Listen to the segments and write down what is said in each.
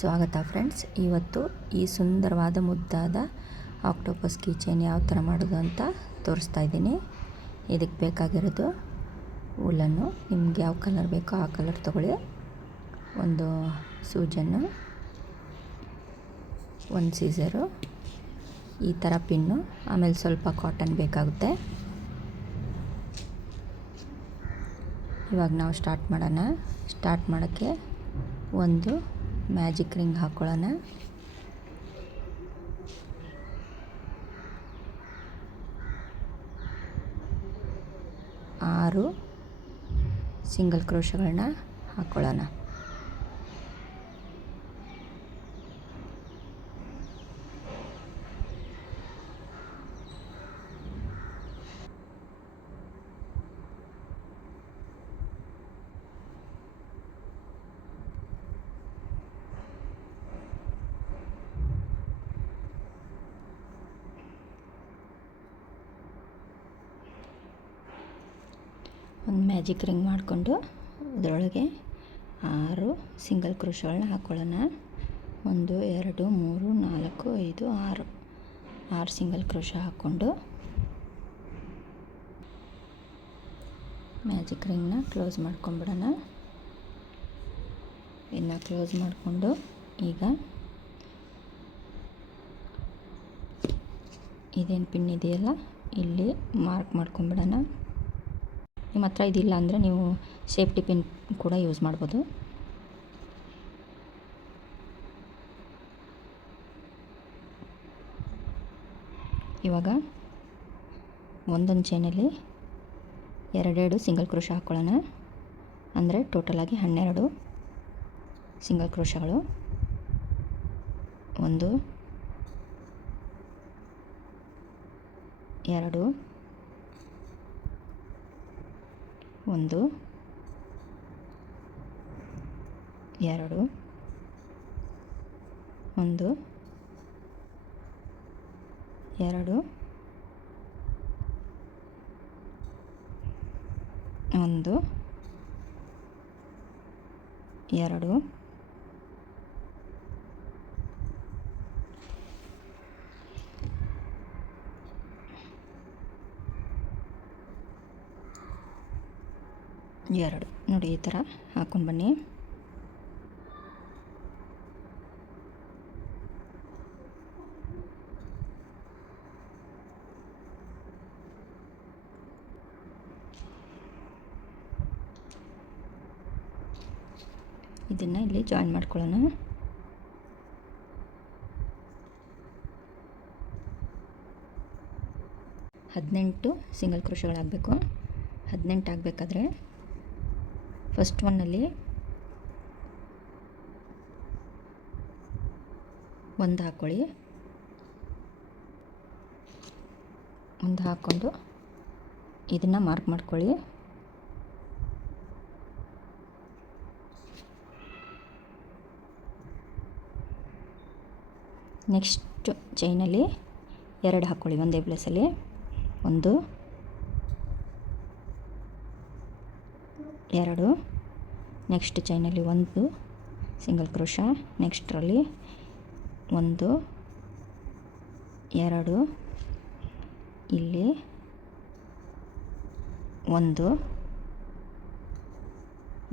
ಸ್ವಾಗತ ಫ್ರೆಂಡ್ಸ್. ಇವತ್ತು ಈ ಸುಂದರವಾದ ಮುದ್ದಾದ ಆಕ್ಟೋಪಸ್ ಕೀಚೈನ್ ಯಾವ ಥರ ಮಾಡೋದು ಅಂತ ತೋರಿಸ್ತಾ ಇದ್ದೀನಿ. ಇದಕ್ಕೆ ಬೇಕಾಗಿರೋದು ಊಲನ್ನು, ನಿಮ್ಗೆ ಯಾವ ಕಲರ್ ಬೇಕೋ ಆ ಕಲರ್ ತೊಗೊಳ್ಳಿ, ಒಂದು ಸೂಜನ್ನು, ಒಂದು ಸೀಸರು, ಈ ಥರ ಪಿನ್ನು, ಆಮೇಲೆ ಸ್ವಲ್ಪ ಕಾಟನ್ ಬೇಕಾಗುತ್ತೆ. ಇವಾಗ ನಾವು ಸ್ಟಾರ್ಟ್ ಮಾಡೋಣ. ಸ್ಟಾರ್ಟ್ ಮಾಡೋಕ್ಕೆ ಒಂದು ಮ್ಯಾಜಿಕ್ ರಿಂಗ್ ಹಾಕ್ಕೊಳ್ಳೋಣ. ಆರು ಸಿಂಗಲ್ ಕ್ರೋಶಗಳನ್ನ ಹಾಕ್ಕೊಳ್ಳೋಣ. ಒಂದು ಮ್ಯಾಜಿಕ್ ರಿಂಗ್ ಮಾಡಿಕೊಂಡು ಅದರೊಳಗೆ 6 ಸಿಂಗಲ್ ಕ್ರೋಶಗಳನ್ನ ಹಾಕ್ಕೊಳ್ಳೋಣ. 1 2 3 4 5 6 ಸಿಂಗಲ್ ಕ್ರೋಶ ಹಾಕ್ಕೊಂಡು ಮ್ಯಾಜಿಕ್ ರಿಂಗ್ನ ಕ್ಲೋಸ್ ಮಾಡ್ಕೊಂಬಿಡೋಣ. ಇನ್ನು ಕ್ಲೋಸ್ ಮಾಡಿಕೊಂಡು ಈಗ ಇದೇನು ಪಿನ್ ಇದೆಯಲ್ಲ ಇಲ್ಲಿ ಮಾರ್ಕ್ ಮಾಡ್ಕೊಂಬಿಡೋಣ. ನಿಮ್ಮ ಹತ್ರ ಇದಿಲ್ಲ ಅಂದರೆ ನೀವು ಸೇಫ್ಟಿ ಪಿನ್ ಕೂಡ ಯೂಸ್ ಮಾಡ್ಬೋದು. ಇವಾಗ ಒಂದೊಂದು ಚೈನಲ್ಲಿ 2 ಸಿಂಗಲ್ ಕ್ರೋಶ ಹಾಕ್ಕೊಳ್ಳೋಣ. ಅಂದರೆ ಟೋಟಲಾಗಿ 12 ಸಿಂಗಲ್ ಕ್ರೋಶಗಳು. 1 2 1 2 1 2 1 2 2 ನೋಡಿ, ಈ ಥರ ಹಾಕ್ಕೊಂಡು ಬನ್ನಿ. ಇದನ್ನು ಇಲ್ಲಿ ಜಾಯಿನ್ ಮಾಡ್ಕೊಳ್ಳೋಣ. ಹದಿನೆಂಟು ಸಿಂಗಲ್ ಕ್ರೋಶಗಳಾಗಬೇಕು. 18 ಆಗಬೇಕಾದ್ರೆ ಫಸ್ಟ್ ಒನ್ನಲ್ಲಿ ಒಂದು ಹಾಕ್ಕೊಳ್ಳಿ. ಒಂದು ಹಾಕ್ಕೊಂಡು ಇದನ್ನು ಮಾರ್ಕ್ ಮಾಡ್ಕೊಳ್ಳಿ. ನೆಕ್ಸ್ಟ್ ಚೈನಲ್ಲಿ 2 ಹಾಕ್ಕೊಳ್ಳಿ ಒಂದೇ ಪ್ಲೇಸಲ್ಲಿ. 1 2 ನೆಕ್ಸ್ಟ್ ಚೈನಲ್ಲಿ 1 ಸಿಂಗಲ್ ಕ್ರೋಶ, ನೆಕ್ಸ್ಟ್ರಲ್ಲಿ 1 2 ಇಲ್ಲಿ 1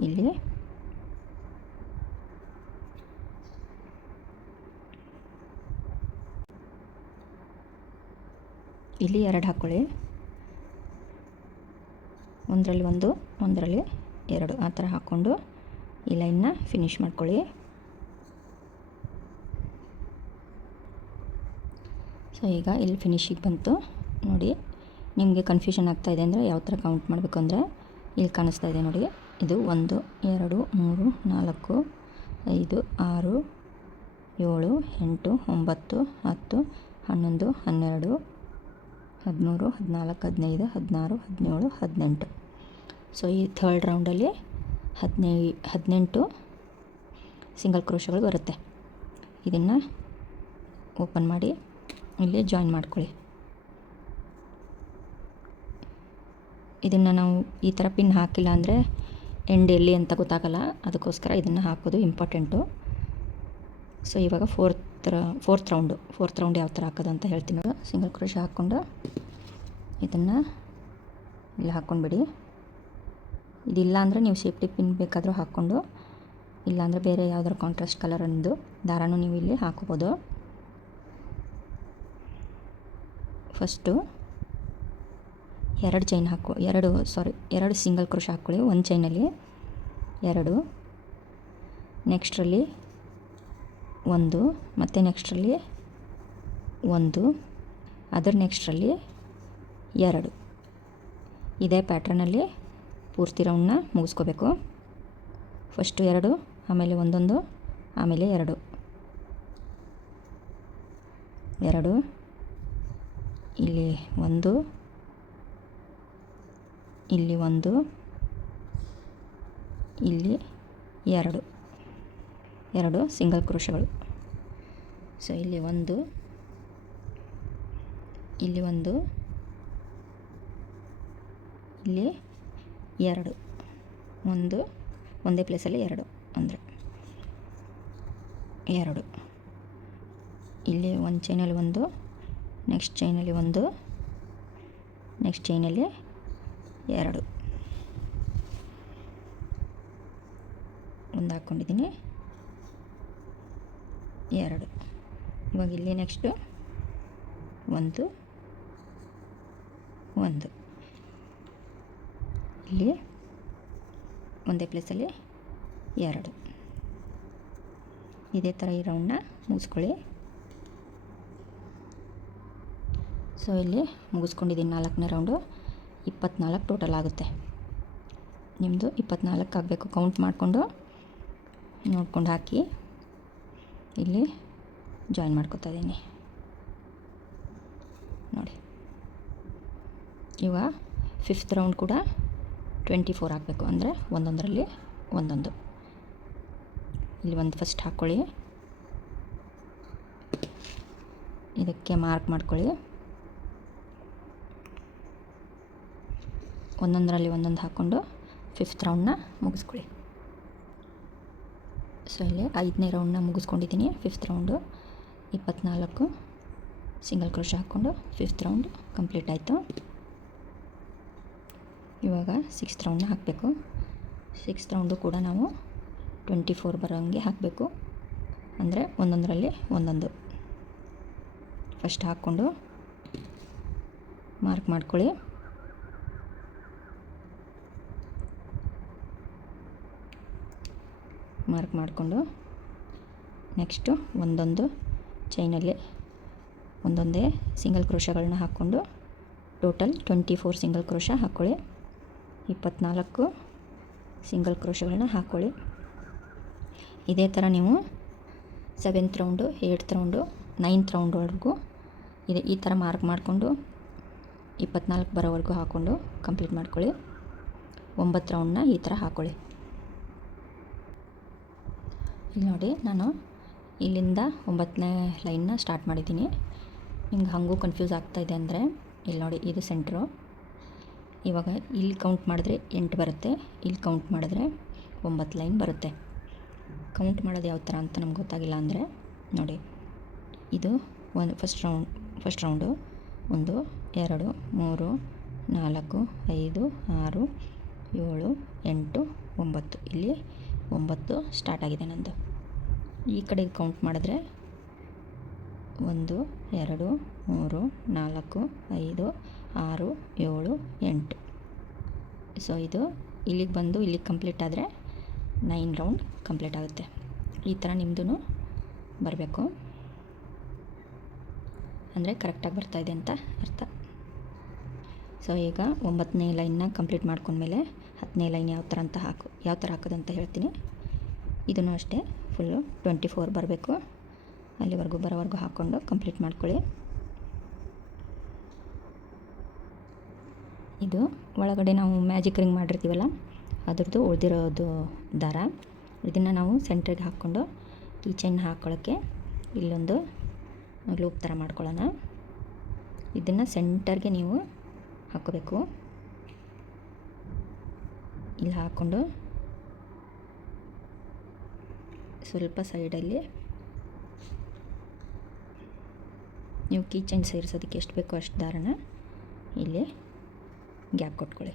ಇಲ್ಲಿ ಇಲ್ಲಿ 2 ಹಾಕ್ಕೊಳ್ಳಿ. ಒಂದರಲ್ಲಿ 1 ಒಂದರಲ್ಲಿ 2 ಆ ಥರ ಹಾಕ್ಕೊಂಡು ಈ ಲೈನ್ನ ಫಿನಿಶ್ ಮಾಡ್ಕೊಳ್ಳಿ. ಸೊ ಈಗ ಇಲ್ಲಿ ಫಿನಿಶಿಗೆ ಬಂತು ನೋಡಿ. ನಿಮಗೆ ಕನ್ಫ್ಯೂಷನ್ ಆಗ್ತಾಯಿದೆ ಅಂದರೆ ಯಾವ ಥರ ಕೌಂಟ್ ಮಾಡಬೇಕು ಅಂದರೆ ಇಲ್ಲಿ ಕಾಣಿಸ್ತಾ ಇದೆ ನೋಡಿ. ಇದು 1 2 3 4 5 6 7 8 9 10 11 12 13 14 15 16 17 18. ಸೊ ಈ ಥರ್ಡ್ ರೌಂಡಲ್ಲಿ 18 ಸಿಂಗಲ್ ಕ್ರೋಶಗಳು ಬರುತ್ತೆ. ಇದನ್ನು ಓಪನ್ ಮಾಡಿ ಇಲ್ಲಿ ಜಾಯಿನ್ ಮಾಡ್ಕೊಳ್ಳಿ. ಇದನ್ನು ನಾವು ಈ ಥರ ಪಿನ್ ಹಾಕಿಲ್ಲ ಅಂದರೆ ಎಂಡ್ ಎಲ್ಲಿ ಅಂತ ಗೊತ್ತಾಗಲ್ಲ, ಅದಕ್ಕೋಸ್ಕರ ಇದನ್ನು ಹಾಕೋದು ಇಂಪಾರ್ಟೆಂಟು. ಸೊ ಇವಾಗ ಫೋರ್ತ್ ರೌಂಡ್ ಯಾವ ಥರ ಹಾಕೋದು ಅಂತ ಹೇಳ್ತೀನಿ. ಸಿಂಗಲ್ ಕ್ರೋಶೆ ಹಾಕ್ಕೊಂಡು ಇದನ್ನು ಇಲ್ಲಿ ಹಾಕ್ಕೊಂಡ್ಬಿಡಿ. ಇದಿಲ್ಲ ಅಂದರೆ ನೀವು ಸೇಫ್ಟಿ ಪಿನ್ ಬೇಕಾದರೂ ಹಾಕ್ಕೊಂಡು, ಇಲ್ಲಾಂದರೆ ಬೇರೆ ಯಾವುದಾದ್ರು ಕಾಂಟ್ರಾಸ್ಟ್ ಕಲರೊಂದು ದಾರನೂ ನೀವು ಇಲ್ಲಿ ಹಾಕೋಬೋದು. ಫಸ್ಟು ಎರಡು ಸಿಂಗಲ್ ಕ್ರೋಶೆ ಹಾಕ್ಕೊಳ್ಳಿ. ಒಂದು ಚೈನಲ್ಲಿ 2, ನೆಕ್ಸ್ಟ್ರಲ್ಲಿ 1, ಮತ್ತು ನೆಕ್ಸ್ಟ್ರಲ್ಲಿ 1, ಅದರ ನೆಕ್ಸ್ಟ್ರಲ್ಲಿ 2. ಇದೇ ಪ್ಯಾಟ್ರನಲ್ಲಿ ಪೂರ್ತಿ ರೌಂಡ್ನ ಮುಗಿಸ್ಕೋಬೇಕು. ಫಸ್ಟು 2, ಆಮೇಲೆ 1, ಆಮೇಲೆ 2, ಇಲ್ಲಿ 1, ಇಲ್ಲಿ 1, ಇಲ್ಲಿ 2 ಸಿಂಗಲ್ ಕ್ರೋಶೆಗಳು. ಸೊ ಇಲ್ಲಿ 1, ಇಲ್ಲಿ 1, ಇಲ್ಲಿ 2, ಒಂದೇ ಪ್ಲೇಸಲ್ಲಿ 2 ಅಂದರೆ 2. ಇಲ್ಲಿ ಒಂದು ಚೈನಲ್ಲಿ 1, ನೆಕ್ಸ್ಟ್ ಚೈನಲ್ಲಿ 1, ನೆಕ್ಸ್ಟ್ ಚೈನಲ್ಲಿ 2 ಒಂದು ಹಾಕ್ಕೊಂಡಿದ್ದೀನಿ. 2 ಇವಾಗ ಇಲ್ಲಿ ನೆಕ್ಸ್ಟು 1, ಇಲ್ಲಿ ಒಂದೇ ಪ್ಲೇಸಲ್ಲಿ 2. ಇದೇ ಥರ ಈ ರೌಂಡ್ನ ಮುಗಿಸ್ಕೊಳ್ಳಿ. ಸೊ ಇಲ್ಲಿ ಮುಗಿಸ್ಕೊಂಡಿದ್ದೀನಿ 4ನೇ ರೌಂಡು. 24 ಟೋಟಲ್ ಆಗುತ್ತೆ. ನಿಮ್ಮದು 24 ಆಗಬೇಕು. ಕೌಂಟ್ ಮಾಡಿಕೊಂಡು ನೋಡ್ಕೊಂಡು ಹಾಕಿ. ಇಲ್ಲಿ ಜಾಯಿನ್ ಮಾಡ್ಕೊತಾ ಇದ್ದೀನಿ ನೋಡಿ. ಇವಾಗ 5th ರೌಂಡ್ ಕೂಡ 24 ಹಾಕಬೇಕು. ಅಂದರೆ ಒಂದೊಂದರಲ್ಲಿ ಒಂದೊಂದು. ಇಲ್ಲಿ ಒಂದು ಫಸ್ಟ್ ಹಾಕ್ಕೊಳ್ಳಿ, ಇದಕ್ಕೆ ಮಾರ್ಕ್ ಮಾಡ್ಕೊಳ್ಳಿ. ಒಂದೊಂದರಲ್ಲಿ ಒಂದೊಂದು ಹಾಕ್ಕೊಂಡು 5th ರೌಂಡ್ನ ಮುಗಿಸ್ಕೊಳ್ಳಿ. ಸೊ ಇಲ್ಲಿ 5ನೇ ರೌಂಡ್ನ ಮುಗಿಸ್ಕೊಂಡಿದ್ದೀನಿ. 5th ರೌಂಡು 24 ಸಿಂಗಲ್ ಕ್ರೋಶೆ ಹಾಕ್ಕೊಂಡು 5th ರೌಂಡ್ ಕಂಪ್ಲೀಟ್ ಆಯಿತು. ಇವಾಗ 6th ರೌಂಡ್ನ ಹಾಕಬೇಕು. 6th ರೌಂಡು ಕೂಡ ನಾವು 24 ಬರೋಂಗೆ ಹಾಕಬೇಕು. ಅಂದರೆ ಒಂದೊಂದರಲ್ಲಿ ಒಂದೊಂದು ಫಸ್ಟ್ ಹಾಕ್ಕೊಂಡು ಮಾರ್ಕ್ ಮಾಡ್ಕೊಳ್ಳಿ. ಮಾರ್ಕ್ ಮಾಡಿಕೊಂಡು ನೆಕ್ಸ್ಟು ಒಂದೊಂದು ಚೈನಲ್ಲಿ ಒಂದೊಂದೇ ಸಿಂಗಲ್ ಕ್ರೋಶೆಗಳನ್ನ ಹಾಕ್ಕೊಂಡು ಟೋಟಲ್ 24 ಸಿಂಗಲ್ ಕ್ರೋಶೆ ಹಾಕ್ಕೊಳ್ಳಿ. 24 ಸಿಂಗಲ್ ಕ್ರೋಶೆಗಳನ್ನ ಹಾಕ್ಕೊಳ್ಳಿ. ಇದೇ ಥರ ನೀವು 7th round, 8th round, 9th ರೌಂಡ್ವರೆಗೂ ಈ ಥರ ಮಾರ್ಕ್ ಮಾಡಿಕೊಂಡು 24 ಬರೋವರೆಗೂ ಹಾಕ್ಕೊಂಡು ಕಂಪ್ಲೀಟ್ ಮಾಡ್ಕೊಳ್ಳಿ. 9th ರೌಂಡ್ನ ಈ ಥರ ಹಾಕ್ಕೊಳ್ಳಿ. ಇಲ್ಲಿ ನೋಡಿ, ನಾನು ಇಲ್ಲಿಂದ 9ನೇ ಲೈನ್ನ ಸ್ಟಾರ್ಟ್ ಮಾಡಿದ್ದೀನಿ. ನಿಮ್ಗೆ ಹಾಗೂ ಕನ್ಫ್ಯೂಸ್ ಆಗ್ತಾಯಿದೆ ಅಂದರೆ ಇಲ್ಲಿ ನೋಡಿ, ಇದು ಸೆಂಟ್ರು. ಇವಾಗ ಇಲ್ಲಿ ಕೌಂಟ್ ಮಾಡಿದ್ರೆ 8 ಬರುತ್ತೆ, ಇಲ್ಲಿ ಕೌಂಟ್ ಮಾಡಿದ್ರೆ 9 ಲೈನ್ ಬರುತ್ತೆ. ಕೌಂಟ್ ಮಾಡೋದು ಯಾವ ಥರ ಅಂತ ನಮ್ಗೆ ಗೊತ್ತಾಗಿಲ್ಲ ಅಂದರೆ ನೋಡಿ, ಇದು ಫಸ್ಟ್ ರೌಂಡು 1, 2, 3, 4, 5, 6, 7, 8, 9. ಇಲ್ಲಿ 9 ಸ್ಟಾರ್ಟ್ ಆಗಿದೆ ನಂದು. ಈ ಕಡೆ ಕೌಂಟ್ ಮಾಡಿದ್ರೆ 1, 2, 3, 4, 5, 6, 7, 8. ಸೊ ಇದು ಇಲ್ಲಿಗೆ ಬಂದು ಇಲ್ಲಿಗೆ ಕಂಪ್ಲೀಟ್ ಆದರೆ 9 ರೌಂಡ್ ಕಂಪ್ಲೀಟ್ ಆಗುತ್ತೆ. ಈ ಥರ ನಿಮ್ಮದು ಬರಬೇಕು, ಅಂದರೆ ಕರೆಕ್ಟಾಗಿ ಬರ್ತಾಯಿದೆ ಅಂತ ಅರ್ಥ. ಸೊ ಈಗ 9ನೇ ಲೈನ್ನ ಕಂಪ್ಲೀಟ್ ಮಾಡ್ಕೊಂಡ್ಮೇಲೆ 10ನೇ ಲೈನ್ ಯಾವ ಥರ ಹಾಕೋದಂತ ಹೇಳ್ತೀನಿ. ಇದನ್ನು ಅಷ್ಟೇ ಫುಲ್ಲು 24 ಬರಬೇಕು. ಅಲ್ಲಿವರೆಗೂ ಬರೋವರೆಗೂ ಹಾಕ್ಕೊಂಡು ಕಂಪ್ಲೀಟ್ ಮಾಡ್ಕೊಳ್ಳಿ. ಇದು ಒಳಗಡೆ ನಾವು ಮ್ಯಾಜಿಕ್ ರಿಂಗ್ ಮಾಡಿರ್ತೀವಲ್ಲ, ಅದ್ರದ್ದು ಉಳಿದಿರೋದು ದಾರ. ಇದನ್ನು ನಾವು ಸೆಂಟ್ರಿಗೆ ಹಾಕ್ಕೊಂಡು ಈ ಚೈನ್ ಹಾಕ್ಕೊಳ್ಳೋಕ್ಕೆ ಇಲ್ಲೊಂದು ಲೂಪ್ ಥರ ಮಾಡ್ಕೊಳ್ಳೋಣ. ಇದನ್ನು ಸೆಂಟರ್ಗೆ ನೀವು ಹಾಕ್ಕೋಬೇಕು. ಇಲ್ಲಿ ಹಾಕ್ಕೊಂಡು ಸ್ವಲ್ಪ ಸೈಡಲ್ಲಿ ನೀವು ಕೀ ಚೈನ್ ಸೇರಿಸೋದಕ್ಕೆ ಎಷ್ಟು ಬೇಕೋ ಅಷ್ಟು ದಾರನ ಇಲ್ಲಿ ಗ್ಯಾಪ್ ಕೊಟ್ಕೊಳ್ಳಿ.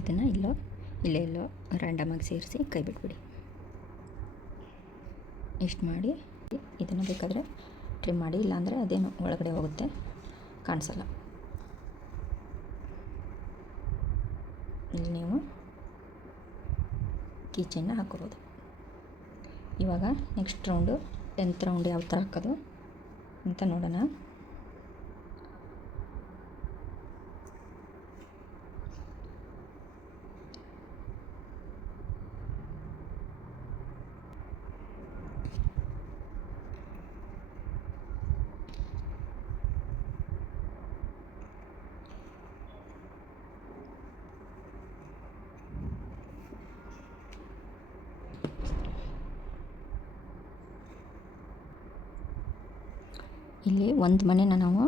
ಇದನ್ನು ಇಲ್ಲೇ ರ್ಯಾಂಡಮಾಗಿ ಸೇರಿಸಿ ಕೈ ಬಿಟ್ಬಿಡಿ. ಇಷ್ಟು ಮಾಡಿ ಇದನ್ನು ಬೇಕಾದರೆ ಟ್ರಿಮ್ ಮಾಡಿ, ಇಲ್ಲಾಂದರೆ ಅದೇನು ಒಳಗಡೆ ಹೋಗುತ್ತೆ, ಕಾಣಿಸಲ್ಲ. ಇಲ್ಲಿ ನೀವು ಕೀಚೆನ್ನ ಹಾಕೋಬೋದು. ಇವಾಗ ನೆಕ್ಸ್ಟ್ ರೌಂಡು 10th ರೌಂಡ್ ಯಾವ ಥರ ಹಾಕೋದು ಅಂತ ನೋಡೋಣ. ಇಲ್ಲಿ ಒಂದು ಮನೆನ ನಾವು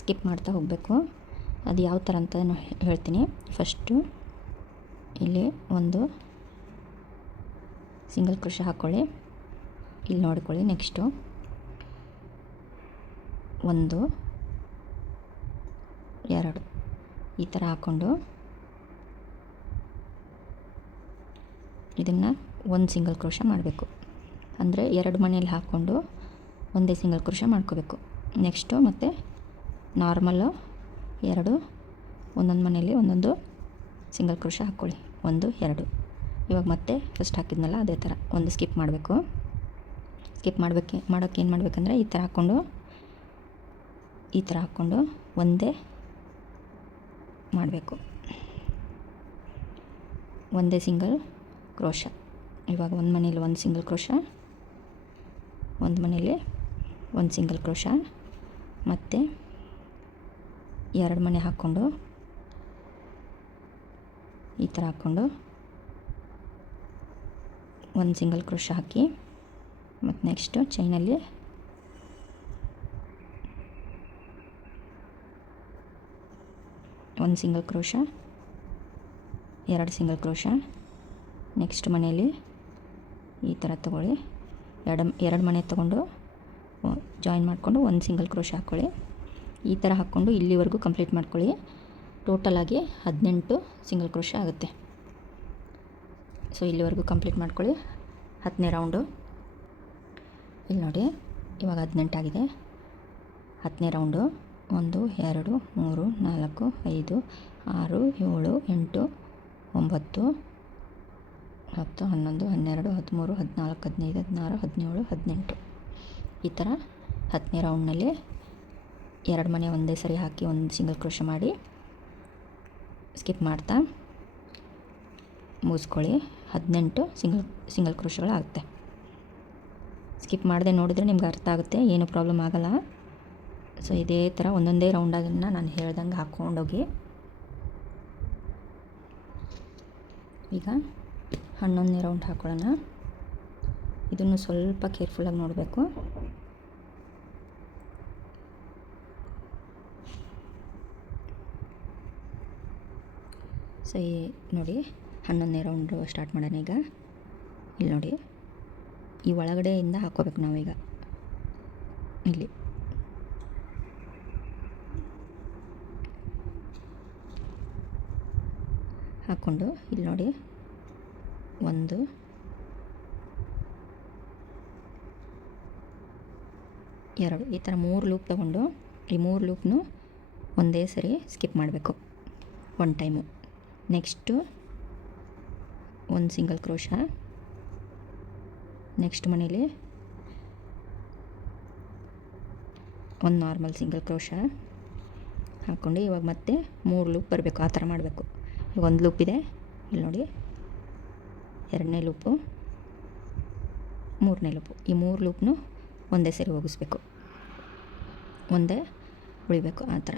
ಸ್ಕಿಪ್ ಮಾಡ್ತಾ ಹೋಗಬೇಕು. ಅದು ಯಾವ ಥರ ಅಂತ ಹೇಳ್ತೀನಿ. ಫಸ್ಟು ಇಲ್ಲಿ ಒಂದು ಸಿಂಗಲ್ ಕ್ರೋಶೆ ಹಾಕ್ಕೊಳ್ಳಿ, ಇಲ್ಲಿ ನೋಡ್ಕೊಳ್ಳಿ. ನೆಕ್ಸ್ಟು 1 2 ಈ ಥರ ಹಾಕ್ಕೊಂಡು ಇದನ್ನು ಒಂದು ಸಿಂಗಲ್ ಕ್ರೋಶೆ ಮಾಡಬೇಕು. ಅಂದರೆ 2 ಮನೆಯಲ್ಲಿ ಹಾಕ್ಕೊಂಡು ಒಂದೇ ಸಿಂಗಲ್ ಕ್ರೋಶೆ ಮಾಡ್ಕೋಬೇಕು. ನೆಕ್ಸ್ಟು ಮತ್ತು ನಾರ್ಮಲ್ಲು 2 ಒಂದೊಂದು ಮನೆಯಲ್ಲಿ ಒಂದೊಂದು ಸಿಂಗಲ್ ಕ್ರೋಶೆ ಹಾಕ್ಕೊಳ್ಳಿ, 1 2. ಇವಾಗ ಮತ್ತೆ ಫಸ್ಟ್ ಹಾಕಿದ್ನಲ್ಲ ಅದೇ ಥರ ಒಂದು ಸ್ಕಿಪ್ ಮಾಡಬೇಕು. ಸ್ಕಿಪ್ ಮಾಡೋಕ್ಕೆ ಏನು ಮಾಡಬೇಕಂದ್ರೆ ಈ ಥರ ಹಾಕ್ಕೊಂಡು ಒಂದೇ ಮಾಡಬೇಕು, ಒಂದೇ ಸಿಂಗಲ್ ಕ್ರೋಶ. ಇವಾಗ ಒಂದು ಮನೇಲಿ ಒಂದು ಸಿಂಗಲ್ ಕ್ರೋಶ, ಒಂದು ಮನೇಲಿ ಒಂದು ಸಿಂಗಲ್ ಕ್ರೋಶ, ಮತ್ತು 2 ಮನೆ ಹಾಕ್ಕೊಂಡು ಈ ಥರ ಹಾಕ್ಕೊಂಡು ಒಂದು ಸಿಂಗಲ್ ಕ್ರೋಶ ಹಾಕಿ, ಮತ್ತು ನೆಕ್ಸ್ಟು ಚೈನಲ್ಲಿ ಒಂದು single crochet, 2 single crochet. Next ಮನೆಯಲ್ಲಿ ಈ ಥರ ತೊಗೊಳ್ಳಿ, 2 ಮನೆ ತೊಗೊಂಡು ಜಾಯಿನ್ ಮಾಡಿಕೊಂಡು ಒಂದು ಸಿಂಗಲ್ ಕ್ರೋಶ ಹಾಕ್ಕೊಳ್ಳಿ. ಈ ಥರ ಹಾಕ್ಕೊಂಡು ಇಲ್ಲಿವರೆಗೂ ಕಂಪ್ಲೀಟ್ ಮಾಡ್ಕೊಳ್ಳಿ. ಟೋಟಲಾಗಿ 18 ಸಿಂಗಲ್ ಕ್ರೋಶ ಆಗುತ್ತೆ. ಸೊ ಇಲ್ಲಿವರೆಗೂ ಕಂಪ್ಲೀಟ್ ಮಾಡ್ಕೊಳ್ಳಿ. 10ನೇ ರೌಂಡು ಇಲ್ಲಿ ನೋಡಿ, ಇವಾಗ 18 ಆಗಿದೆ. 10ನೇ ರೌಂಡು 1 2 3 4 5 6 7 8 9 10 11 12 13 14 15 16 17 18 ಈ ಥರ 10ನೇ ರೌಂಡ್ನಲ್ಲಿ 2 ಮನೆ ಒಂದೇ ಸರಿ ಹಾಕಿ ಒಂದು ಸಿಂಗಲ್ ಕ್ರೋಶ ಮಾಡಿ ಸ್ಕಿಪ್ ಮಾಡ್ತಾ ಮುಗಿಸ್ಕೊಳ್ಳಿ. 18 ಸಿಂಗಲ್ ಕ್ರೋಶಗಳಾಗುತ್ತೆ. ಸ್ಕಿಪ್ ಮಾಡದೆ ನೋಡಿದ್ರೆ ನಿಮ್ಗೆ ಅರ್ಥ ಆಗುತ್ತೆ, ಏನು ಪ್ರಾಬ್ಲಮ್ ಆಗಲ್ಲ. ಸೊ ಇದೇ ಥರ ಒಂದೊಂದೇ ರೌಂಡನ್ನು ನಾನು ಹೇಳ್ದಂಗೆ ಹಾಕ್ಕೊಂಡೋಗಿ. ಈಗ 11ನೇ ರೌಂಡ್ ಹಾಕ್ಕೊಳ್ಳೋಣ. ಇದನ್ನು ಸ್ವಲ್ಪ ಕೇರ್ಫುಲ್ಲಾಗಿ ನೋಡಬೇಕು. ಸೊ ನೋಡಿ 11ನೇ ರೌಂಡು ಸ್ಟಾರ್ಟ್ ಮಾಡೋಣ. ಈಗ ಇಲ್ಲಿ ನೋಡಿ, ಈ ಒಳಗಡೆಯಿಂದ ಹಾಕ್ಕೋಬೇಕು ನಾವೀಗ. ಇಲ್ಲಿ ಹಾಕ್ಕೊಂಡು ಇಲ್ಲಿ ನೋಡಿ 1 2 ಈ ಥರ 3 ಲೂಪ್ ತೊಗೊಂಡು ಈ 3 ಲೂಪ್ನು ಒಂದೇ ಸರಿ ಸ್ಕಿಪ್ ಮಾಡಬೇಕು ಒನ್ ಟೈಮು. ನೆಕ್ಸ್ಟು ಒಂದು ಸಿಂಗಲ್ ಕ್ರೋಶ, ನೆಕ್ಸ್ಟ್ ಮನೇಲಿ ಒಂದು ನಾರ್ಮಲ್ ಸಿಂಗಲ್ ಕ್ರೋಶ ಹಾಕ್ಕೊಂಡು ಇವಾಗ ಮತ್ತೆ 3 ಲೂಪ್ ಬರಬೇಕು. ಆ ಥರ ಮಾಡಬೇಕು. ಈಗ ಒಂದು ಲೂಪ್ ಇದೆ, ಇಲ್ಲಿ ನೋಡಿ 2ನೇ ಲೂಪು, 3ನೇ ಲೂಪು. ಈ 3 ಲೂಪ್ನು ಒಂದೇ ಸರಿ ಹೋಗಿಸ್ಬೇಕು, ಒಂದೇ ಉಳಿಬೇಕು ಆ ಥರ.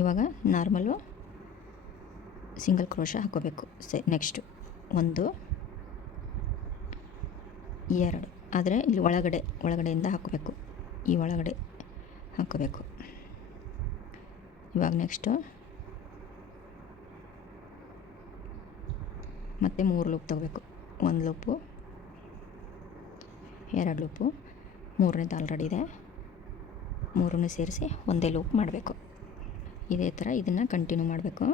ಇವಾಗ ನಾರ್ಮಲು ಸಿಂಗಲ್ ಕ್ರೋಶ ಹಾಕ್ಕೋಬೇಕು. ನೆಕ್ಸ್ಟು 1 2 ಆದರೆ ಇಲ್ಲಿ ಒಳಗಡೆಯಿಂದ ಹಾಕ್ಕೋಬೇಕು, ಈ ಒಳಗಡೆ ಹಾಕ್ಕೋಬೇಕು. ಇವಾಗ ನೆಕ್ಸ್ಟು ಮತ್ತು 3 ಲೂಪ್ ತಗೋಬೇಕು. 1 ಲೂಪು, 2 ಲೂಪು, 3ನೇದು ಆಲ್ರೆಡಿ ಇದೆ, 3 ಸೇರಿಸಿ ಒಂದೇ ಲೂಪ್ ಮಾಡಬೇಕು. ಇದೇ ಥರ ಇದನ್ನು ಕಂಟಿನ್ಯೂ ಮಾಡಬೇಕು.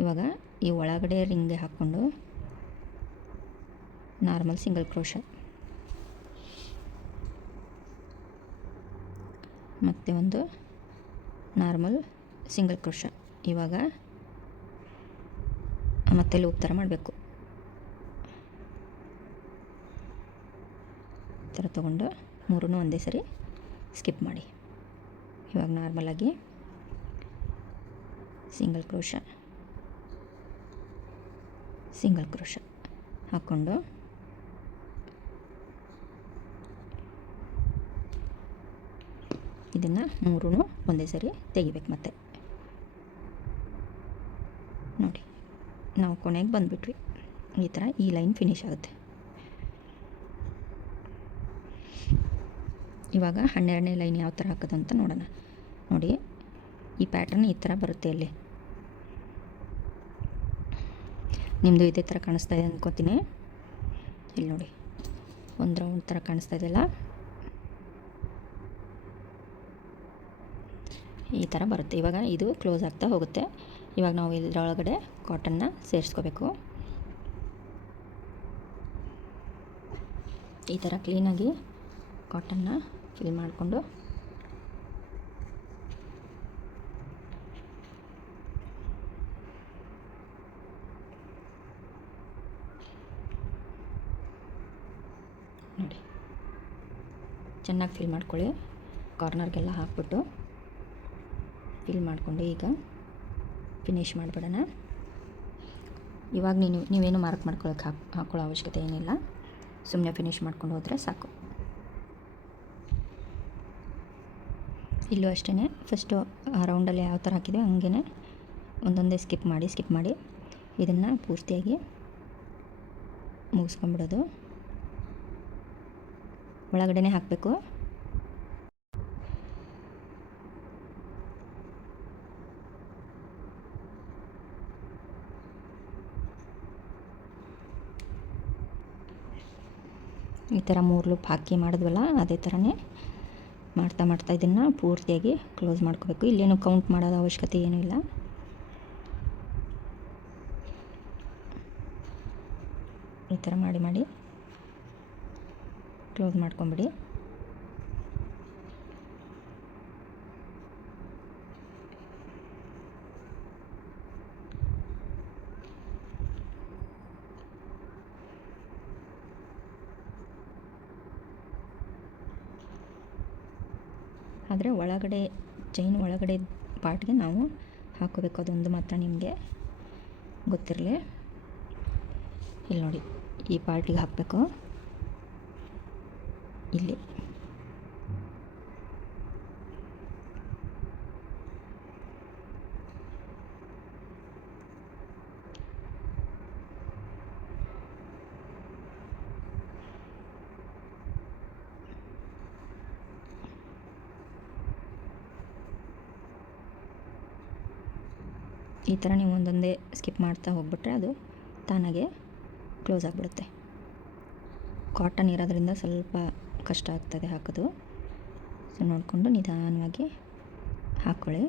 ಇವಾಗ ಈ ಒಳಗಡೆ ರಿಂಗ್ಗೆ ಹಾಕ್ಕೊಂಡು ನಾರ್ಮಲ್ ಸಿಂಗಲ್ ಕ್ರೋಶೆ, ಮತ್ತು ಒಂದು ನಾರ್ಮಲ್ ಸಿಂಗಲ್ ಕ್ರೋಶ. ಇವಾಗ ಮತ್ತೆ ಲೂಪ್ ಥರ ಮಾಡಬೇಕು. ಈ ಥರ ತೊಗೊಂಡು 3 ಒಂದೇ ಸರಿ ಸ್ಕಿಪ್ ಮಾಡಿ. ಇವಾಗ ನಾರ್ಮಲಾಗಿ ಸಿಂಗಲ್ ಕ್ರೋಶ, ಸಿಂಗಲ್ ಕ್ರೋಶ ಹಾಕ್ಕೊಂಡು ಇದನ್ನು 3 ಒಂದೇ ಸರಿ ತೆಗಿಬೇಕು. ಮತ್ತೆ ನೋಡಿ, ನಾವು ಕೊನೆಗೆ ಬಂದುಬಿಟ್ವಿ. ಈ ಥರ ಈ ಲೈನ್ ಫಿನಿಶ್ ಆಗುತ್ತೆ. ಇವಾಗ 12ನೇ ಲೈನ್ ಯಾವ ಥರ ಹಾಕೋದಂತ ನೋಡೋಣ. ನೋಡಿ, ಈ ಪ್ಯಾಟರ್ನ್ ಈ ಥರ ಬರುತ್ತೆ. ಅಲ್ಲಿ ನಿಮ್ಮದು ಇದೇ ಥರ ಕಾಣಿಸ್ತಾ ಇದೆ ಅಂದ್ಕೋತೀನಿ. ಇಲ್ಲಿ ನೋಡಿ, ಒಂದು ರೌಂಡ್ ಥರ ಕಾಣಿಸ್ತಾ ಇದೆಯಲ್ಲ, ಈ ಥರ ಬರುತ್ತೆ. ಇವಾಗ ಇದು ಕ್ಲೋಸ್ ಆಗ್ತಾ ಹೋಗುತ್ತೆ. ಇವಾಗ ನಾವು ಇದರೊಳಗಡೆ ಕಾಟನ್ನ ಸೇರಿಸ್ಕೋಬೇಕು. ಈ ಥರ ಕ್ಲೀನಾಗಿ ಕಾಟನ್ನ ಫಿಲ್ ಮಾಡಿಕೊಂಡು ನೋಡಿ, ಚೆನ್ನಾಗಿ ಫಿಲ್ ಮಾಡ್ಕೊಳ್ಳಿ. ಕಾರ್ನರ್ಗೆಲ್ಲ ಹಾಕ್ಬಿಟ್ಟು ಫಿಲ್ ಮಾಡಿಕೊಂಡು ಈಗ ಫಿನಿಶ್ ಮಾಡಿಬಿಡೋಣ. ಇವಾಗ ನೀವೇನು ಮಾರ್ಕ್ ಮಾಡ್ಕೊಳ್ಳೋಕೆ ಹಾಕ್ಕೊಳ್ಳೋ ಅವಶ್ಯಕತೆ ಏನಿಲ್ಲ. ಸುಮ್ಮನೆ ಫಿನಿಶ್ ಮಾಡ್ಕೊಂಡು ಹೋದರೆ ಸಾಕು. ಇಲ್ಲೂ ಅಷ್ಟೇ, ಫಸ್ಟು ಆ ರೌಂಡಲ್ಲಿ ಯಾವ ಥರ ಹಾಕಿದೆ ಹಂಗೇ ಒಂದೊಂದೇ ಸ್ಕಿಪ್ ಮಾಡಿ ಇದನ್ನು ಪೂರ್ತಿಯಾಗಿ ಮುಗಿಸ್ಕೊಂಡ್ಬಿಡೋದು. ಒಳಗಡೆ ಹಾಕಬೇಕು. ಈ ಥರ 3 ಲೂಪ್ ಹಾಕಿ ಮಾಡಿದ್ವಲ್ಲ, ಅದೇ ಥರನೇ ಮಾಡ್ತಾ ಇದನ್ನು ಪೂರ್ತಿಯಾಗಿ ಕ್ಲೋಸ್ ಮಾಡ್ಕೋಬೇಕು. ಇಲ್ಲೇನು ಕೌಂಟ್ ಮಾಡೋದು ಅವಶ್ಯಕತೆ ಏನೂ ಇಲ್ಲ. ಈ ಥರ ಮಾಡಿ ಕ್ಲೋಸ್ ಮಾಡ್ಕೊಂಬಿಡಿ. ಆದರೆ ಒಳಗಡೆ ಚೈನ್ ಒಳಗಡೆ ಪಾರ್ಟ್ಗೆ ನಾವು ಹಾಕೋಬೇಕು. ಅದೊಂದು ಮಾತ್ರ ನಿಮಗೆ ಗೊತ್ತಿರಲಿ. ಇಲ್ಲಿ ನೋಡಿ, ಈ ಪಾರ್ಟಿಗೆ ಹಾಕಬೇಕು. ಇಲ್ಲಿ ಈ ಥರ ನೀವು ಒಂದೊಂದೇ ಸ್ಕಿಪ್ ಮಾಡ್ತಾ ಹೋಗ್ಬಿಟ್ರೆ ಅದು ತಾನಾಗೆ ಕ್ಲೋಸ್ ಆಗಿಬಿಡುತ್ತೆ. ಕಾಟನ್ ಇರೋದ್ರಿಂದ ಸ್ವಲ್ಪ ಕಷ್ಟ ಆಗ್ತದೆ ಹಾಕೋದು. ಸೊ ನೋಡಿಕೊಂಡು ನಿಧಾನವಾಗಿ ಹಾಕ್ಕೊಳ್ಳಿ.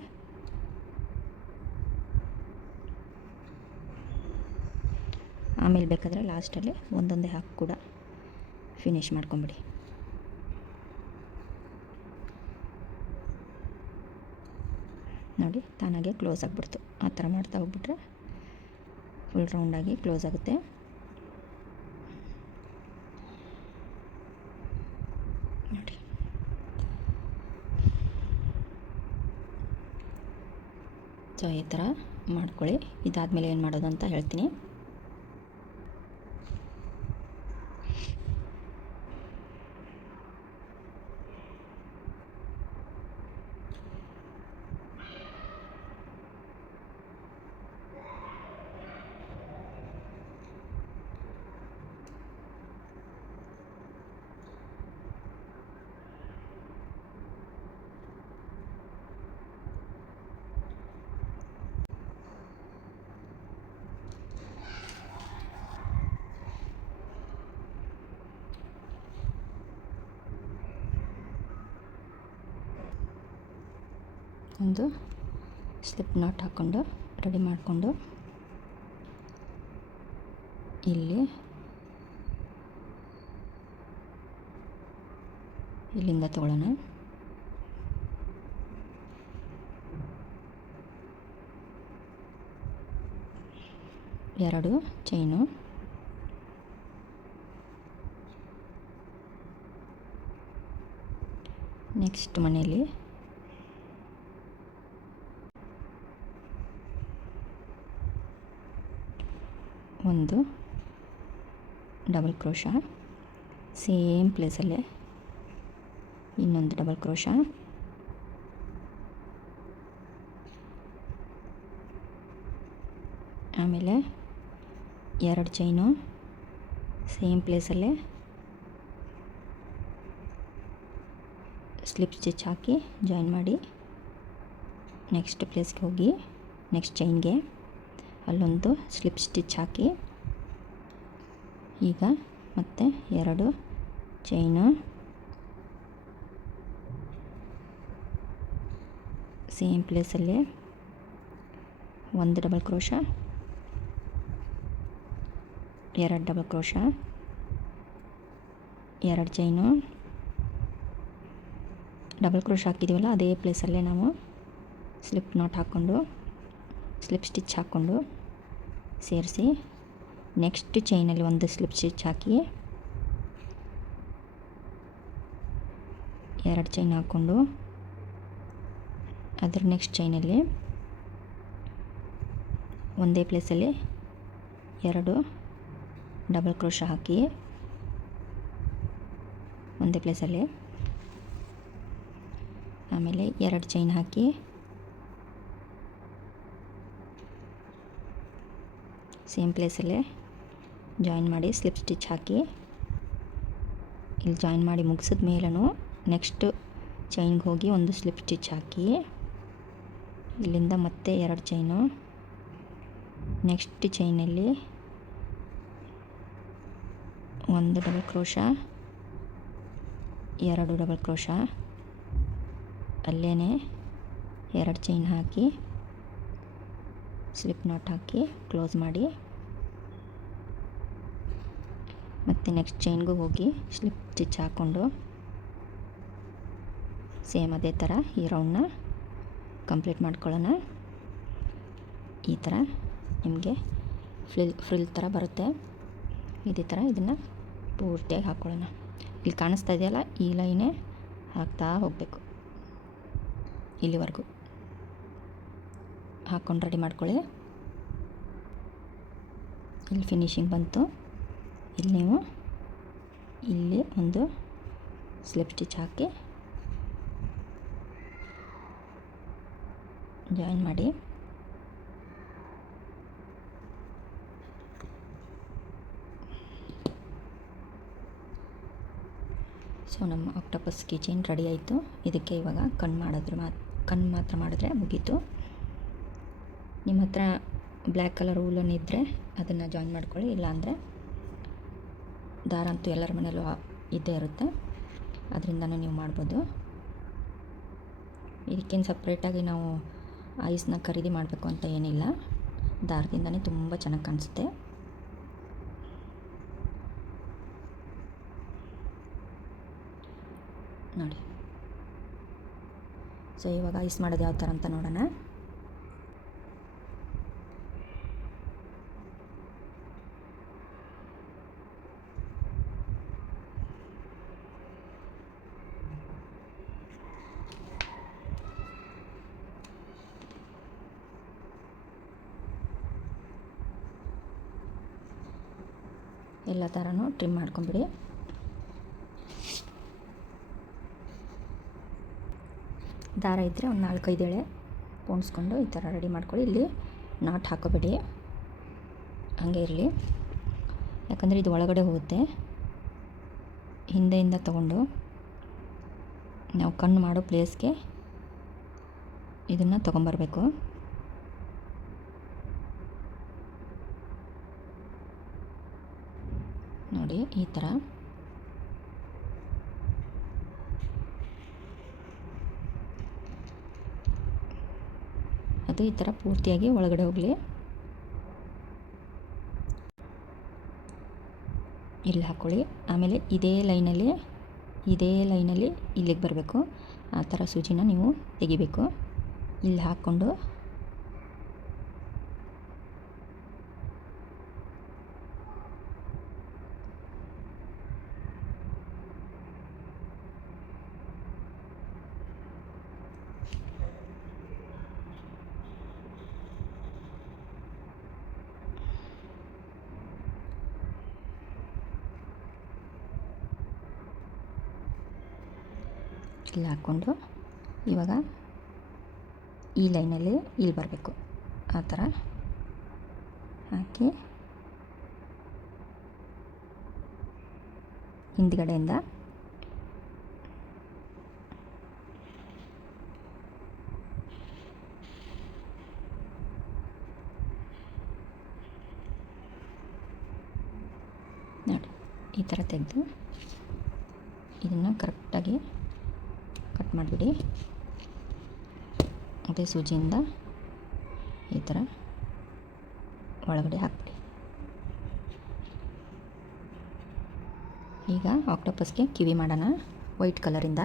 ಆಮೇಲೆ ಬೇಕಾದರೆ ಲಾಸ್ಟಲ್ಲಿ ಒಂದೊಂದೇ ಹಾಕಿ ಕೂಡ ಫಿನಿಶ್ ಮಾಡ್ಕೊಂಬಿಡಿ. ನೋಡಿ, ತಾನಾಗೆ ಕ್ಲೋಸ್ ಆಗಿಬಿಡ್ತು. ಆ ಥರ ಮಾಡ್ತಾ ಹೋಗ್ಬಿಟ್ರೆ ಫುಲ್ ರೌಂಡಾಗಿ ಕ್ಲೋಸ್ ಆಗುತ್ತೆ. ನೋಡಿ, ಸೊ ಈ ಥರ ಮಾಡ್ಕೊಳ್ಳಿ. ಇದಾದಮೇಲೆ ಏನು ಮಾಡೋದು ಅಂತ ಹೇಳ್ತೀನಿ. ಒಂದು ಸ್ಲಿಪ್ ನಾಟ್ ಹಾಕ್ಕೊಂಡು ರೆಡಿ ಮಾಡಿಕೊಂಡು ಇಲ್ಲಿಂದ ತಗೊಳ್ಳೋಣ. ಎರಡು ಚೈನು, ನೆಕ್ಸ್ಟ್ ಮನೆಯಲ್ಲಿ ಒಂದು ಡಬಲ್ ಕ್ರೋಶಾ, ಸೇಮ್ ಪ್ಲೇಸಲ್ಲೇ ಇನ್ನೊಂದು ಡಬಲ್ ಕ್ರೋಶಾ, ಆಮೇಲೆ ಎರಡು ಚೈನು ಸೇಮ್ ಪ್ಲೇಸಲ್ಲೇ ಸ್ಲಿಪ್ ಸ್ಟಿಚ್ ಹಾಕಿ ಜಾಯಿನ್ ಮಾಡಿ ನೆಕ್ಸ್ಟ್ ಪ್ಲೇಸ್ಗೆ ಹೋಗಿ ನೆಕ್ಸ್ಟ್ ಚೈನ್ಗೆ ಅಲ್ಲೊಂದು ಸ್ಲಿಪ್ ಸ್ಟಿಚ್ ಹಾಕಿ ಈಗ ಮತ್ತೆ ಎರಡು ಚೈನು ಸೇಮ್ ಪ್ಲೇಸಲ್ಲಿ ಒಂದು ಡಬಲ್ ಕ್ರೋಶಾ, ಎರಡು ಡಬಲ್ ಕ್ರೋಶಾ, ಎರಡು ಚೈನು, ಡಬಲ್ ಕ್ರೋಶ್ ಹಾಕಿದ್ದೀವಲ್ಲ ಅದೇ ಪ್ಲೇಸಲ್ಲೇ ನಾವು ಸ್ಲಿಪ್ ನಾಟ್ ಹಾಕ್ಕೊಂಡು ಸ್ಲಿಪ್ ಸ್ಟಿಚ್ ಹಾಕ್ಕೊಂಡು ಸೇರಿಸಿ ನೆಕ್ಸ್ಟ್ ಚೈನಲ್ಲಿ ಒಂದು ಸ್ಲಿಪ್ ಸ್ಟಿಚ್ ಹಾಕಿ ಎರಡು ಚೈನ್ ಹಾಕ್ಕೊಂಡು ಅದರ ನೆಕ್ಸ್ಟ್ ಚೈನಲ್ಲಿ ಒಂದೇ ಪ್ಲೇಸಲ್ಲಿ ಎರಡು ಡಬಲ್ ಕ್ರೋಶ್ ಹಾಕಿ ಒಂದೇ ಪ್ಲೇಸಲ್ಲಿ ಆಮೇಲೆ ಎರಡು ಚೈನ್ ಹಾಕಿ ಸೇಮ್ ಪ್ಲೇಸಲ್ಲೇ ಜಾಯಿನ್ ಮಾಡಿ ಸ್ಲಿಪ್ ಸ್ಟಿಚ್ ಹಾಕಿ ಇಲ್ಲಿ ಜಾಯಿನ್ ಮಾಡಿ ಮುಗಿಸಿದ ಮೇಲೂ ನೆಕ್ಸ್ಟ್ ಚೈನ್ಗೆ ಹೋಗಿ ಒಂದು ಸ್ಲಿಪ್ ಸ್ಟಿಚ್ ಹಾಕಿ ಇಲ್ಲಿಂದ ಮತ್ತೆ ಎರಡು ಚೈನು ನೆಕ್ಸ್ಟ್ ಚೈನಲ್ಲಿ ಒಂದು ಡಬಲ್ ಕ್ರೋಶಾ, ಎರಡು ಡಬಲ್ ಕ್ರೋಶಾ, ಅಲ್ಲೇ ಎರಡು chain hockey slip not hockey close ಮಾಡಿ ಮತ್ತು ನೆಕ್ಸ್ಟ್ ಚೈನ್ಗೂ ಹೋಗಿ ಸ್ಲಿಪ್ ಸ್ಟಿಚ್ ಹಾಕ್ಕೊಂಡು ಸೇಮ್ ಅದೇ ಥರ ಈ ರೌಂಡನ್ನ ಕಂಪ್ಲೀಟ್ ಮಾಡ್ಕೊಳ್ಳೋಣ. ಈ ಥರ ನಿಮಗೆ ಫ್ರಿಲ್ ಥರ ಬರುತ್ತೆ. ಇದೇ ಥರ ಇದನ್ನು ಪೂರ್ತಿಯಾಗಿ ಹಾಕ್ಕೊಳ್ಳೋಣ. ಇಲ್ಲಿ ಕಾಣಿಸ್ತಾ ಇದೆಯಲ್ಲ ಈ ಲೈನೇ ಹಾಕ್ತಾ ಹೋಗಬೇಕು ಇಲ್ಲಿವರೆಗೂ ಹಾಕ್ಕೊಂಡು ರೆಡಿ ಮಾಡ್ಕೊಳ್ಳಿ. ಇಲ್ಲಿ ಫಿನಿಶಿಂಗ್ ಬಂತು. ಇಲ್ಲಿ ನೀವು ಇಲ್ಲಿ ಒಂದು ಸ್ಲಿಪ್ ಸ್ಟಿಚ್ ಹಾಕಿ ಜಾಯಿನ್ ಮಾಡಿ ಸೊ ನಮ್ಮ ಆಕ್ಟೋಪಸ್ ಕೀಚೈನ್ ರೆಡಿ ಆಯಿತು. ಇದಕ್ಕೆ ಇವಾಗ ಕಣ್ಣು ಮಾತ್ರ ಮಾಡಿದ್ರೆ ಮುಗೀತು. ನಿಮ್ಮ ಹತ್ರ ಬ್ಲ್ಯಾಕ್ ಕಲರ್ ವೂಲನ್ ಇದ್ದರೆ ಅದನ್ನು ಜಾಯಿನ್ ಮಾಡ್ಕೊಳ್ಳಿ, ಇಲ್ಲಾಂದರೆ ದಾರ ಅಂತೂ ಎಲ್ಲರ ಮನೆಯಲ್ಲೂ ಇದ್ದೇ ಇರುತ್ತೆ, ಅದರಿಂದನೇ ನೀವು ಮಾಡ್ಬೋದು. ಇದಕ್ಕೇನು ಸಪ್ರೇಟಾಗಿ ನಾವು ಐಸ್ನ ಖರೀದಿ ಮಾಡಬೇಕು ಅಂತ ಏನಿಲ್ಲ, ದಾರದಿಂದನೇ ತುಂಬ ಚೆನ್ನಾಗಿ ಕಾಣಿಸುತ್ತೆ. ನೋಡಿ, ಸೊ ಇವಾಗ ಐಸ್ ಮಾಡೋದು ಯಾವ ಥರ ಅಂತ ನೋಡೋಣ. ಎಲ್ಲ ಥರನೂ ಟ್ರಿಮ್ ಮಾಡ್ಕೊಂಬಿಡಿ. ದಾರ ಇದ್ದರೆ ಒಂದು 4-5 ಎಳೆ ಪೋಣಿಸ್ಕೊಂಡು ಈ ಥರ ರೆಡಿ ಮಾಡ್ಕೊಳ್ಳಿ. ಇಲ್ಲಿ ನಾಟ್ ಹಾಕೋಬೇಡಿ, ಹಾಗೆ ಇರಲಿ, ಯಾಕಂದರೆ ಇದು ಒಳಗಡೆ ಹೋಗುತ್ತೆ. ಹಿಂದೆಯಿಂದ ತಗೊಂಡು ನಾವು ಕಣ್ಣು ಮಾಡೋ ಪ್ಲೇಸ್ಗೆ ಇದನ್ನು ತೊಗೊಂಬರ್ಬೇಕು. ನೋಡಿ ಈ ಥರ ಅದು ಈ ಥರ ಪೂರ್ತಿಯಾಗಿ ಒಳಗಡೆ ಹೋಗಲಿ. ಇಲ್ಲಿ ಹಾಕ್ಕೊಳ್ಳಿ. ಆಮೇಲೆ ಇದೇ ಲೈನಲ್ಲಿ ಇಲ್ಲಿಗೆ ಬರಬೇಕು. ಆ ಥರ ಸೂಜಿನ ನೀವು ತೆಗಿಬೇಕು. ಇಲ್ಲಿ ಹಾಕ್ಕೊಂಡು ಇಲ್ಲಿ ಹಾಕ್ಕೊಂಡು ಇವಾಗ ಈ ಲೈನಲ್ಲಿ ಇಲ್ಲಿ ಬರಬೇಕು. ಆ ಥರ ಹಾಕಿ ಹಿಂದ್ಗಡೆಯಿಂದ ನೋಡಿ ಈ ಥರ ತೆಗೆದು ಇದನ್ನು ಕರೆಕ್ಟಾಗಿ ಕಟ್ ಮಾಡಿಬಿಡಿ. ಅದೇ ಸೂಜಿಯಿಂದ ಈ ಥರ ಒಳಗಡೆ ಹಾಕ್ಬಿಡಿ. ಈಗ ಆಕ್ಟೋಪಸ್ಗೆ ಕಿವಿ ಮಾಡೋಣ ವೈಟ್ ಕಲರಿಂದ.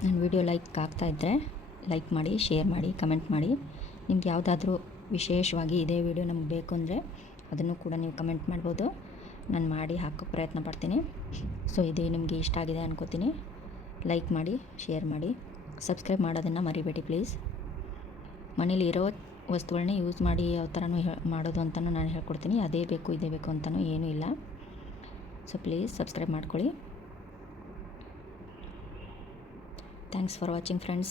ನನ್ನ ವಿಡಿಯೋ ಲೈಕ್ ಆಗ್ತಾಯಿದ್ದರೆ ಲೈಕ್ ಮಾಡಿ, ಶೇರ್ ಮಾಡಿ, ಕಮೆಂಟ್ ಮಾಡಿ. ನಿಮ್ಗೆ ಯಾವುದಾದ್ರೂ ವಿಶೇಷವಾಗಿ ಇದೇ ವಿಡಿಯೋ ನಮ್ಗೆ ಬೇಕು ಅಂದರೆ ಅದನ್ನು ಕೂಡ ನೀವು ಕಮೆಂಟ್ ಮಾಡ್ಬೋದು. ನಾನು ಮಾಡಿ ಹಾಕೋ ಪ್ರಯತ್ನ ಪಡ್ತೀನಿ. ಸೊ ಇದು ನಿಮಗೆ ಇಷ್ಟ ಆಗಿದೆ ಅನ್ಕೋತೀನಿ. ಲೈಕ್ ಮಾಡಿ, ಶೇರ್ ಮಾಡಿ, ಸಬ್ಸ್ಕ್ರೈಬ್ ಮಾಡೋದನ್ನು ಮರಿಬೇಡಿ ಪ್ಲೀಸ್. ಮನೇಲಿ ಇರೋ ವಸ್ತುಗಳನ್ನೇ ಯೂಸ್ ಮಾಡಿ ಯಾವ ಥರನೂ ಮಾಡೋದು ಅಂತಲೂ ನಾನು ಹೇಳ್ಕೊಡ್ತೀನಿ. ಅದೇ ಬೇಕು ಇದೇ ಬೇಕು ಅಂತಲೂ ಏನೂ ಇಲ್ಲ. ಸೊ ಪ್ಲೀಸ್ ಸಬ್ಸ್ಕ್ರೈಬ್ ಮಾಡ್ಕೊಳ್ಳಿ. Thanks for watching friends.